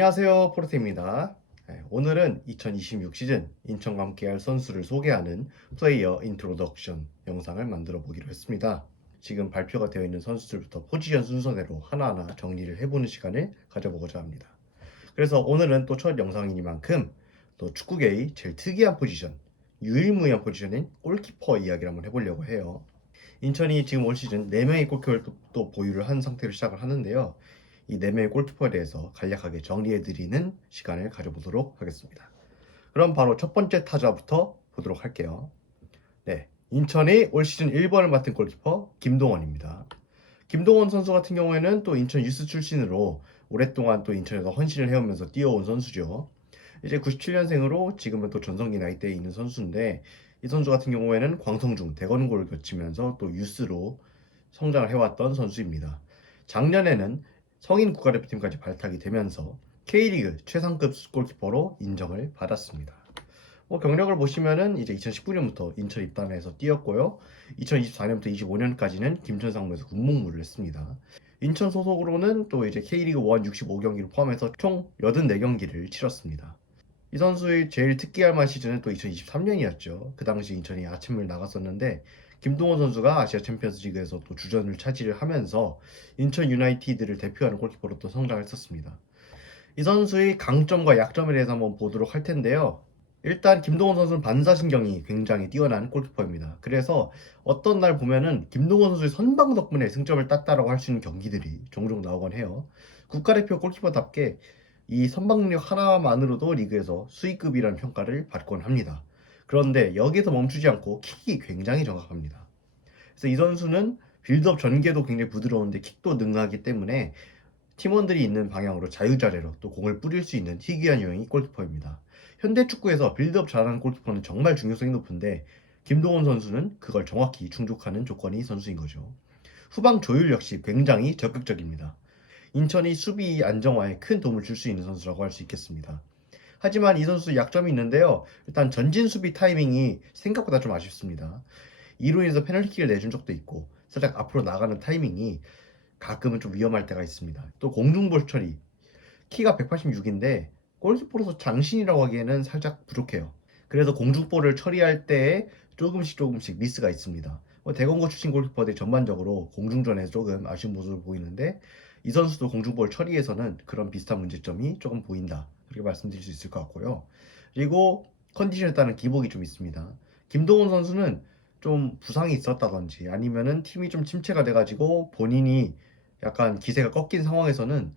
안녕하세요, 포르테입니다. 오늘은 2026 시즌 인천과 함께할 선수를 소개하는 플레이어 인트로덕션 영상을 만들어 보기로 했습니다. 지금 발표가 되어 있는 선수들부터 포지션 순서대로 하나하나 정리를 해보는 시간을 가져보고자 합니다. 그래서 오늘은 또 첫 영상이니만큼 또 축구계의 제일 특이한 포지션, 유일무이한 포지션인 골키퍼 이야기를 한번 해보려고 해요. 인천이 지금 올 시즌 4명의 골키퍼를 또 보유를 한 상태로 시작을 하는데요. 이 4명의 골키퍼에 대해서 간략하게 정리해드리는 시간을 가져보도록 하겠습니다. 그럼 바로 첫 번째 타자부터 보도록 할게요. 네, 인천의 올 시즌 1번을 맡은 골키퍼 김동원입니다. 김동원 선수 같은 경우에는 또 인천 유스 출신으로 오랫동안 또 인천에서 헌신을 해오면서 뛰어온 선수죠. 이제 97년생으로 지금은 또 전성기 나이대에 있는 선수인데, 이 선수 같은 경우에는 광성중, 대건고를 거치면서 또 유스로 성장을 해왔던 선수입니다. 작년에는 성인 국가대표팀까지 발탁이 되면서 K리그 최상급 골키퍼로 인정을 받았습니다. 경력을 보시면은 이제 2019년부터 인천 입단해서 뛰었고요. 2024년부터 25년까지는 김천상무에서 군복무를 했습니다. 인천 소속으로는 또 이제 K리그 1 65경기를 포함해서 총 84경기를 치렀습니다. 이 선수의 제일 특기할 만한 시즌은 또 2023년이었죠. 그 당시 인천이 아침을 나갔었는데 김동원 선수가 아시아 챔피언스 리그에서 또 주전을 차지를 하면서 인천 유나이티드를 대표하는 골키퍼로 또 성장을 했었습니다. 이 선수의 강점과 약점에 대해서 한번 보도록 할 텐데요. 일단 김동원 선수는 반사신경이 굉장히 뛰어난 골키퍼입니다. 그래서 어떤 날 보면은 김동원 선수의 선방 덕분에 승점을 땄다라고 할 수 있는 경기들이 종종 나오곤 해요. 국가대표 골키퍼답게 이 선방 능력 하나만으로도 리그에서 수위급이라는 평가를 받곤 합니다. 그런데 여기서 멈추지 않고 킥이 굉장히 정확합니다. 그래서 이 선수는 빌드업 전개도 굉장히 부드러운데 킥도 능하기 때문에 팀원들이 있는 방향으로 자유자재로 또 공을 뿌릴 수 있는 희귀한 유형이 골키퍼입니다. 현대 축구에서 빌드업 잘하는 골키퍼는 정말 중요성이 높은데 김동원 선수는 그걸 정확히 충족하는 조건이 선수인 거죠. 후방 조율 역시 굉장히 적극적입니다. 인천이 수비 안정화에 큰 도움을 줄 수 있는 선수라고 할 수 있겠습니다. 하지만 이 선수 약점이 있는데요. 일단 전진 수비 타이밍이 생각보다 좀 아쉽습니다. 이로 인해서 페널티킥을 내준 적도 있고 살짝 앞으로 나가는 타이밍이 가끔은 좀 위험할 때가 있습니다. 또 공중볼 처리, 키가 186인데 골키퍼로서 장신이라고 하기에는 살짝 부족해요. 그래서 공중볼을 처리할 때 조금씩 미스가 있습니다. 대건고 출신 골키퍼들이 전반적으로 공중전에서 조금 아쉬운 모습을 보이는데 이 선수도 공중볼 처리에서는 그런 비슷한 문제점이 조금 보인다. 그렇게 말씀드릴 수 있을 것 같고요. 그리고 컨디션에 따른 기복이 좀 있습니다. 김동원 선수는 좀 부상이 있었다든지 아니면은 팀이 좀 침체가 돼가지고 본인이 약간 기세가 꺾인 상황에서는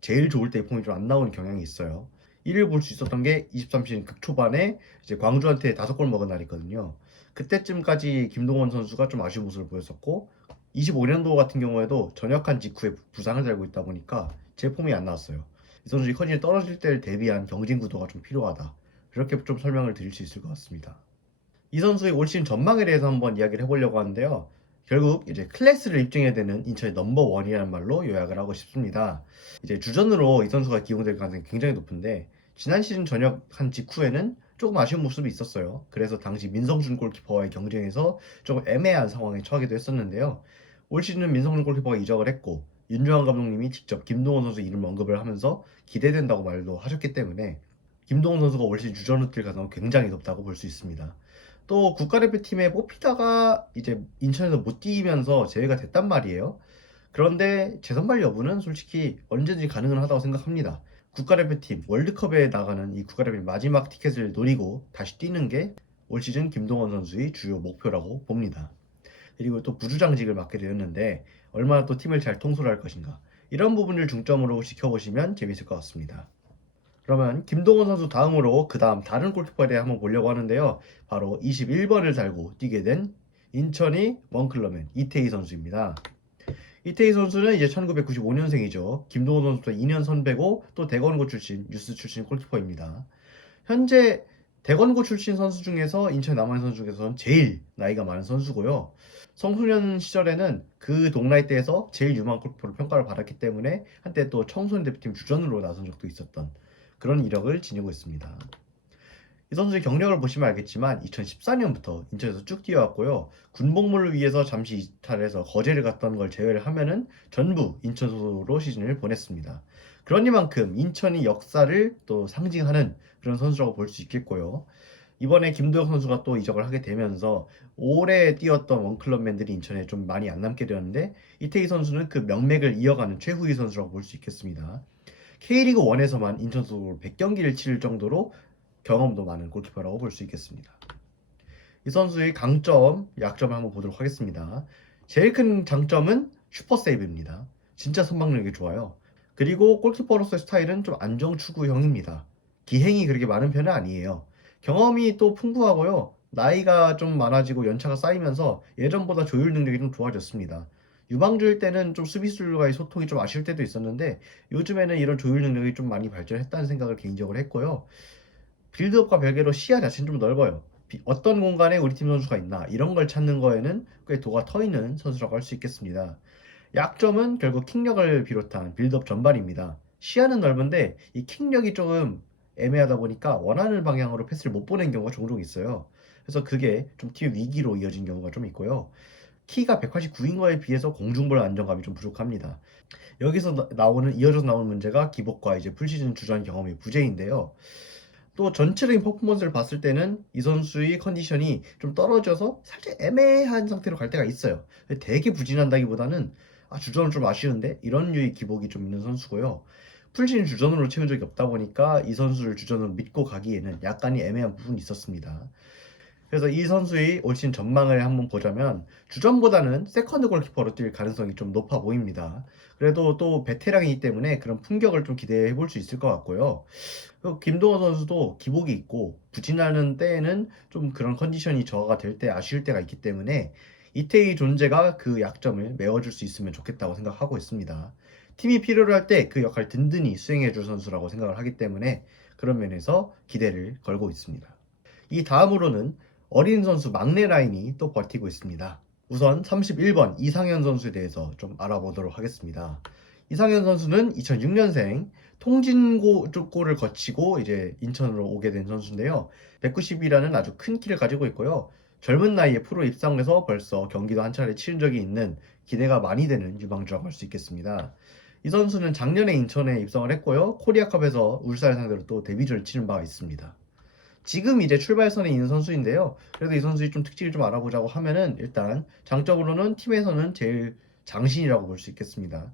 제일 좋을 때 폼이 좀 안 나오는 경향이 있어요. 이를 볼 수 있었던 게 23시즌 극초반에 이제 광주한테 5골 먹은 날이거든요. 그때쯤까지 김동원 선수가 좀 아쉬운 모습을 보였었고 25년도 같은 경우에도 전역한 직후에 부상을 달고 있다 보니까 제 폼이 안 나왔어요. 이 선수의 컨디션이 떨어질 때를 대비한 경쟁 구도가 좀 필요하다. 이렇게 좀 설명을 드릴 수 있을 것 같습니다. 이 선수의 올 시즌 전망에 대해서 한번 이야기를 해보려고 하는데요. 결국 이제 클래스를 입증해야 되는 인천의 넘버원이라는 말로 요약을 하고 싶습니다. 이제 주전으로 이 선수가 기용될 가능성이 굉장히 높은데 지난 시즌 전역한 직후에는 조금 아쉬운 모습이 있었어요. 그래서 당시 민성준 골키퍼와의 경쟁에서 조금 애매한 상황에 처하기도 했었는데요. 올 시즌은 민성준 골키퍼가 이적을 했고 윤중환 감독님이 직접 김동원 선수 이름 언급을 하면서 기대된다고 말도 하셨기 때문에 김동원 선수가 올 시즌 주전으로 뛸 가능성은 굉장히 높다고 볼 수 있습니다. 또 국가대표팀에 뽑히다가 이제 인천에서 못 뛰면서 제외가 됐단 말이에요. 그런데 재선발 여부는 솔직히 언제든지 가능은 하다고 생각합니다. 국가대표팀 월드컵에 나가는 이 국가대표팀 마지막 티켓을 노리고 다시 뛰는 게 올 시즌 김동원 선수의 주요 목표라고 봅니다. 그리고 또 부주장직을 맡게 되었는데 얼마나 또 팀을 잘 통솔할 것인가, 이런 부분을 중점으로 지켜보시면 재밌을 것 같습니다. 그러면 김동원 선수 다음으로 그 다음 다른 골키퍼에 대해 한번 보려고 하는데요. 바로 21번을 달고 뛰게 된 인천이 원클럽맨 이태희 선수입니다. 이태희 선수는 이제 1995년생이죠. 김동원 선수보다 2년 선배고 또 대건고 출신, 유스 출신 골키퍼입니다. 현재 대건고 출신 선수 중에서 인천 남아있는 선수 중에서는 제일 나이가 많은 선수고요. 청소년 시절에는 그 동나이대에서 제일 유망 골키퍼로 평가를 받았기 때문에 한때 또 청소년 대표팀 주전으로 나선 적도 있었던 그런 이력을 지니고 있습니다. 이 선수의 경력을 보시면 알겠지만 2014년부터 인천에서 쭉 뛰어왔고요. 군복무를 위해서 잠시 이탈해서 거제를 갔던 걸 제외를 하면은 전부 인천 소속으로 시즌을 보냈습니다. 그러니만큼 인천이 역사를 또 상징하는 그런 선수라고 볼 수 있겠고요. 이번에 김도혁 선수가 또 이적을 하게 되면서 오래 뛰었던 원클럽맨들이 인천에 좀 많이 안 남게 되었는데 이태희 선수는 그 명맥을 이어가는 최후위 선수라고 볼 수 있겠습니다. K리그 1에서만 인천 소속으로 100경기를 치를 정도로 경험도 많은 골키퍼라고 볼 수 있겠습니다. 이 선수의 강점, 약점을 한번 보도록 하겠습니다. 제일 큰 장점은 슈퍼 세이브입니다. 진짜 선방력이 좋아요. 그리고 골키퍼로서의 스타일은 좀 안정 추구형입니다. 기행이 그렇게 많은 편은 아니에요. 경험이 또 풍부하고요. 나이가 좀 많아지고 연차가 쌓이면서 예전보다 조율 능력이 좀 좋아졌습니다. 유망주일 때는 좀 수비수들과의 소통이 좀 아쉬울 때도 있었는데 요즘에는 이런 조율 능력이 좀 많이 발전했다는 생각을 개인적으로 했고요. 빌드업과 별개로 시야 자체는 좀 넓어요. 어떤 공간에 우리 팀 선수가 있나 이런 걸 찾는 거에는 꽤 도가 터 있는 선수라고 할 수 있겠습니다. 약점은 결국 킥력을 비롯한 빌드업 전반입니다. 시야는 넓은데 이 킥력이 조금 애매하다 보니까 원하는 방향으로 패스를 못 보낸 경우가 종종 있어요. 그래서 그게 좀 팀의 위기로 이어진 경우가 좀 있고요. 키가 189인 거에 비해서 공중볼 안정감이 좀 부족합니다. 여기서 이어져서 나오는 문제가 기복과 이제 풀시즌 주전 경험이 부재인데요. 또 전체적인 퍼포먼스를 봤을 때는 이 선수의 컨디션이 좀 떨어져서 살짝 애매한 상태로 갈 때가 있어요. 되게 부진한다기보다는 주전은 좀 아쉬운데 이런 류의 기복이 좀 있는 선수고요. 풀신 주전으로 채운 적이 없다 보니까 이 선수를 주전으로 믿고 가기에는 약간의 애매한 부분이 있었습니다. 그래서 이 선수의 올 시즌 전망을 한번 보자면 주전보다는 세컨드 골키퍼로 뛸 가능성이 좀 높아 보입니다. 그래도 또 베테랑이기 때문에 그런 품격을 좀 기대해 볼 수 있을 것 같고요. 그리고 김동원 선수도 기복이 있고 부진하는 때에는 좀 그런 컨디션이 저하가 될 때 아쉬울 때가 있기 때문에 이태희 존재가 그 약점을 메워줄 수 있으면 좋겠다고 생각하고 있습니다. 팀이 필요로 할 때 그 역할 든든히 수행해 줄 선수라고 생각을 하기 때문에 그런 면에서 기대를 걸고 있습니다. 이 다음으로는 어린 선수 막내 라인이 또 버티고 있습니다. 우선 31번 이상현 선수에 대해서 좀 알아보도록 하겠습니다. 이상현 선수는 2006년생 통진고 쪽고를 거치고 이제 인천으로 오게 된 선수인데요. 190이라는 아주 큰 키를 가지고 있고요. 젊은 나이에 프로 입성해서 벌써 경기도 한 차례 치른 적이 있는 기대가 많이 되는 유망주라고 할 수 있겠습니다. 이 선수는 작년에 인천에 입성을 했고요. 코리아컵에서 울산을 상대로 또 데뷔전을 치른 바가 있습니다. 지금 이제 출발선에 있는 선수인데요. 그래도 이 선수의 좀 특징을 좀 알아보자고 하면은 일단 장적으로는 팀에서는 제일 장신이라고 볼 수 있겠습니다.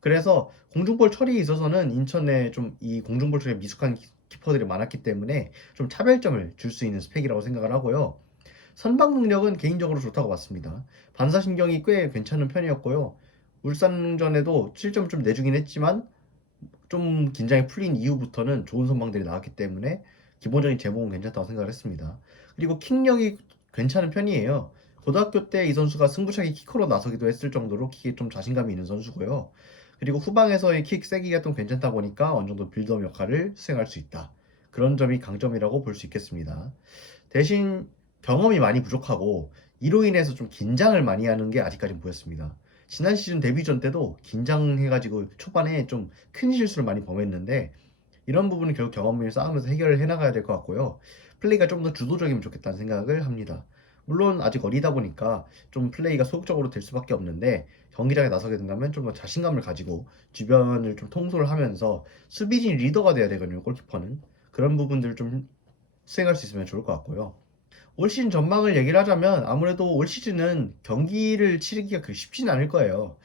그래서 공중볼 처리에 있어서는 인천에 좀 이 공중볼 처리에 미숙한 키퍼들이 많았기 때문에 좀 차별점을 줄 수 있는 스펙이라고 생각을 하고요. 선방 능력은 개인적으로 좋다고 봤습니다. 반사신경이 꽤 괜찮은 편이었고요. 울산전에도 실점 좀 내주긴 했지만 좀 긴장이 풀린 이후부터는 좋은 선방들이 나왔기 때문에 기본적인 제목은 괜찮다고 생각을 했습니다. 그리고 킥력이 괜찮은 편이에요. 고등학교 때 이 선수가 승부차기 키커로 나서기도 했을 정도로 킥에 좀 자신감이 있는 선수고요. 그리고 후방에서의 킥 세기가 좀 괜찮다 보니까 어느 정도 빌드업 역할을 수행할 수 있다. 그런 점이 강점이라고 볼 수 있겠습니다. 대신 경험이 많이 부족하고 이로 인해서 좀 긴장을 많이 하는 게 아직까지는 보였습니다. 지난 시즌 데뷔전 때도 긴장해가지고 초반에 좀 큰 실수를 많이 범했는데 이런 부분은 결국 경험을 쌓으면서 해결을 해나가야 될 것 같고요. 플레이가 좀 더 주도적이면 좋겠다는 생각을 합니다. 물론 아직 어리다 보니까 좀 플레이가 소극적으로 될 수밖에 없는데 경기장에 나서게 된다면 좀 더 자신감을 가지고 주변을 좀 통솔을 하면서 수비진 리더가 돼야 되거든요. 골키퍼는 그런 부분들을 좀 수행할 수 있으면 좋을 것 같고요. 올 시즌 전망을 얘기를 하자면 아무래도 올 시즌은 경기를 치르기가 쉽지는 않을 거예요.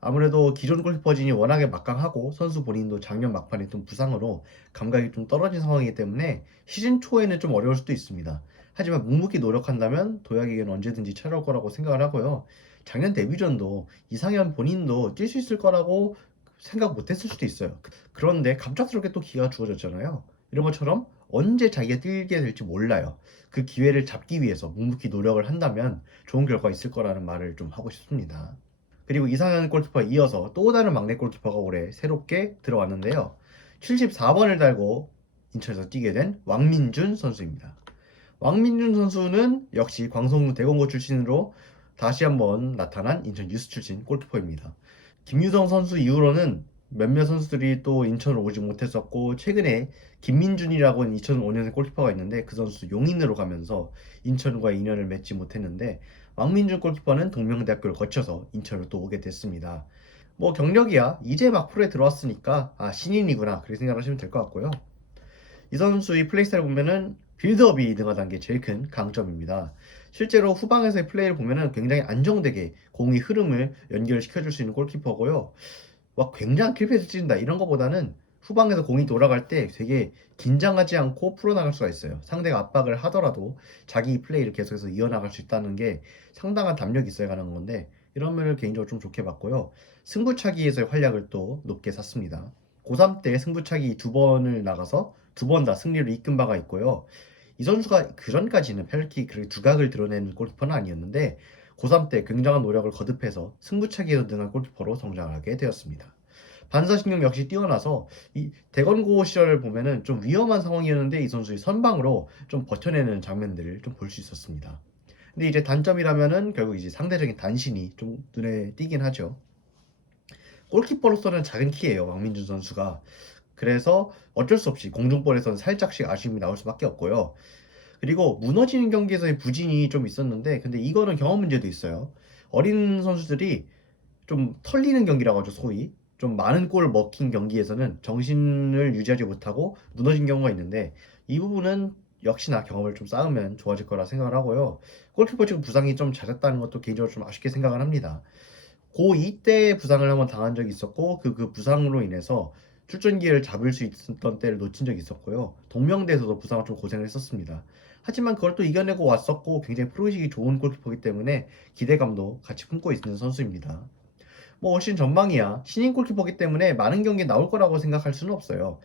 아무래도 기존 골키퍼진이 워낙에 막강하고 선수 본인도 작년 막판에 좀 부상으로 감각이 좀 떨어진 상황이기 때문에 시즌 초에는 좀 어려울 수도 있습니다. 하지만 묵묵히 노력한다면 도약에게는 언제든지 찾아올 거라고 생각을 하고요. 작년 데뷔전도 이상현 본인도 뛸 수 있을 거라고 생각 못했을 수도 있어요. 그런데 갑작스럽게 또 기회가 주어졌잖아요. 이런 것처럼 언제 자기가 뛰게 될지 몰라요. 그 기회를 잡기 위해서 묵묵히 노력을 한다면 좋은 결과가 있을 거라는 말을 좀 하고 싶습니다. 그리고 이상현 골키퍼에 이어서 또 다른 막내 골키퍼가 올해 새롭게 들어왔는데요. 74번을 달고 인천에서 뛰게 된 왕민준 선수입니다. 왕민준 선수는 역시 광성구 대공고 출신으로 다시 한번 나타난 인천 유스 출신 골키퍼입니다. 김유성 선수 이후로는 몇몇 선수들이 또 인천으로 오지 못했었고 최근에 김민준이라고 하는 2005년생 골키퍼가 있는데 그 선수 용인으로 가면서 인천과 인연을 맺지 못했는데 왕민준 골키퍼는 동명대학교를 거쳐서 인천으로 또 오게 됐습니다. 뭐 경력이야 이제 막 프로에 들어왔으니까 신인이구나 그렇게 생각하시면 될 것 같고요. 이 선수의 플레이 스타일 보면은 빌드업이 능하다는 게 제일 큰 강점입니다. 실제로 후방에서의 플레이를 보면은 굉장히 안정되게 공의 흐름을 연결시켜줄 수 있는 골키퍼고요. 막 굉장한 킬패스 찢는다 이런 거보다는 후방에서 공이 돌아갈 때 되게 긴장하지 않고 풀어나갈 수가 있어요. 상대가 압박을 하더라도 자기 플레이를 계속해서 이어나갈 수 있다는 게 상당한 담력이 있어야 가는 건데 이런 면을 개인적으로 좀 좋게 봤고요. 승부차기에서의 활약을 또 높게 샀습니다. 고3 때 승부차기 2번을 나가서 2번 다 승리를 이끈 바가 있고요. 이 선수가 그전까지는 페널티 그렇게 두각을 드러내는 골키퍼는 아니었는데 고3 때 굉장한 노력을 거듭해서 승부차기에서 능한 골키퍼로 성장하게 되었습니다. 반사신경 역시 뛰어나서 이 대건고 시절을 보면은 좀 위험한 상황이었는데 이 선수의 선방으로 좀 버텨내는 장면들을 좀 볼 수 있었습니다. 근데 이제 단점이라면은 결국 이제 상대적인 단신이 좀 눈에 띄긴 하죠. 골키퍼로서는 작은 키예요, 왕민준 선수가. 그래서 어쩔 수 없이 공중볼에서는 살짝씩 아쉬움이 나올 수밖에 없고요. 그리고 무너지는 경기에서의 부진이 좀 있었는데 근데 이거는 경험 문제도 있어요. 어린 선수들이 좀 털리는 경기라고 하죠, 소위. 좀 많은 골을 먹힌 경기에서는 정신을 유지하지 못하고 무너진 경우가 있는데 이 부분은 역시나 경험을 좀 쌓으면 좋아질 거라 생각을 하고요. 골키퍼 지금 부상이 좀 잦았다는 것도 개인적으로 좀 아쉽게 생각을 합니다. 고2 때 부상을 한번 당한 적이 있었고 그 부상으로 인해서 출전 기회를 잡을 수 있었던 때를 놓친 적이 있었고요. 동명대에서도 부상을 좀 고생을 했었습니다. 하지만 그걸 또 이겨내고 왔었고 굉장히 프로의식이 좋은 골키퍼이기 때문에 기대감도 같이 품고 있는 선수입니다. 뭐 올 시즌 전망이야 신인 골키퍼이기 때문에 많은 경기에 나올 거라고 생각할 수는 없어요.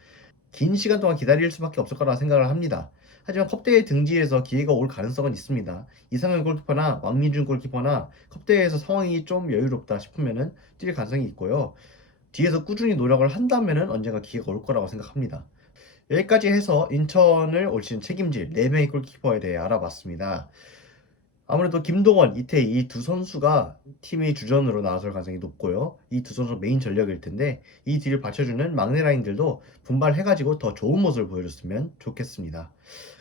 긴 시간 동안 기다릴 수밖에 없을 거라 생각을 합니다. 하지만 컵대회 등지에서 기회가 올 가능성은 있습니다. 이상현 골키퍼나 왕민준 골키퍼나 컵대회에서 상황이 좀 여유롭다 싶으면은 뛸 가능성이 있고요. 뒤에서 꾸준히 노력을 한다면은 언젠가 기회가 올 거라고 생각합니다. 여기까지 해서 인천을 올 시즌 책임질 4명의 골키퍼에 대해 알아봤습니다. 아무래도 김동원, 이태희 이 두 선수가 팀의 주전으로 나설 가능성이 높고요. 이 두 선수 메인 전력일 텐데 이 뒤를 받쳐주는 막내 라인들도 분발해가지고 더 좋은 모습을 보여줬으면 좋겠습니다.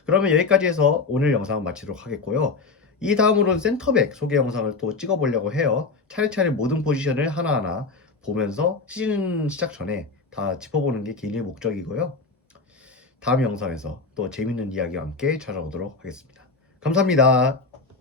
그러면 여기까지 해서 오늘 영상은 마치도록 하겠고요. 이 다음으로는 센터백 소개 영상을 또 찍어보려고 해요. 차례차례 모든 포지션을 하나하나 보면서 시즌 시작 전에 다 짚어보는 게 개인의 목적이고요. 다음 영상에서 또 재밌는 이야기와 함께 찾아오도록 하겠습니다. 감사합니다.